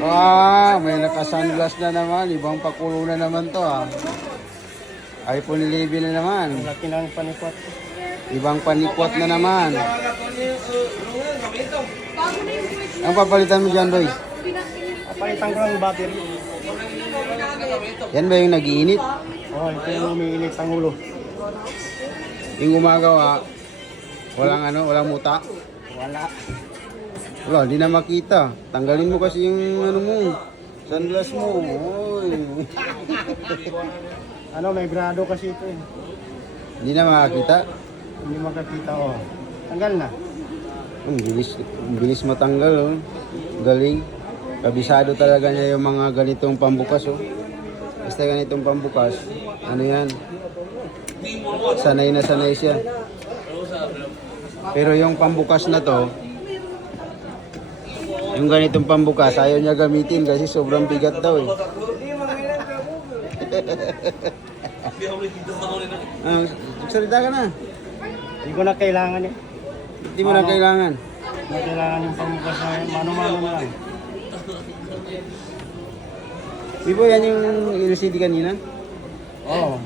May naka-sunglass na naman. Ibang pakulo na naman to iPhone 11 na naman. Laki ng panikwat. Ibang panikwat na naman. Ang papalitan mo dyan, boy? Papalitan ko ng battery. Yan ba yung nag-iinit? Oh, ito yung umiinit ang ulo. Yung gumagawa, walang muta? Wala. Wala, hindi na makita. Tanggalin mo kasi yung sunglass mo. Oy. May grado kasi ito eh. Hindi na makakita. Hindi makakita oh. Tanggal na. Ang bilis matanggal Galing. Kabisado talaga niya yung mga ganitong pambukas Basta ganitong pambukas, ano yan? Sanay na sanay siya. Pero yung pambukas na to, yung ganitong pambukas, ayaw niya gamitin kasi sobrang bigat daw Salita ka na. Hindi ko na kailangan eh. Hindi mo na kailangan. Hindi kailangan yung pambukas na mano-mano na lang. Di ba yan yung LCD kanina? Oo.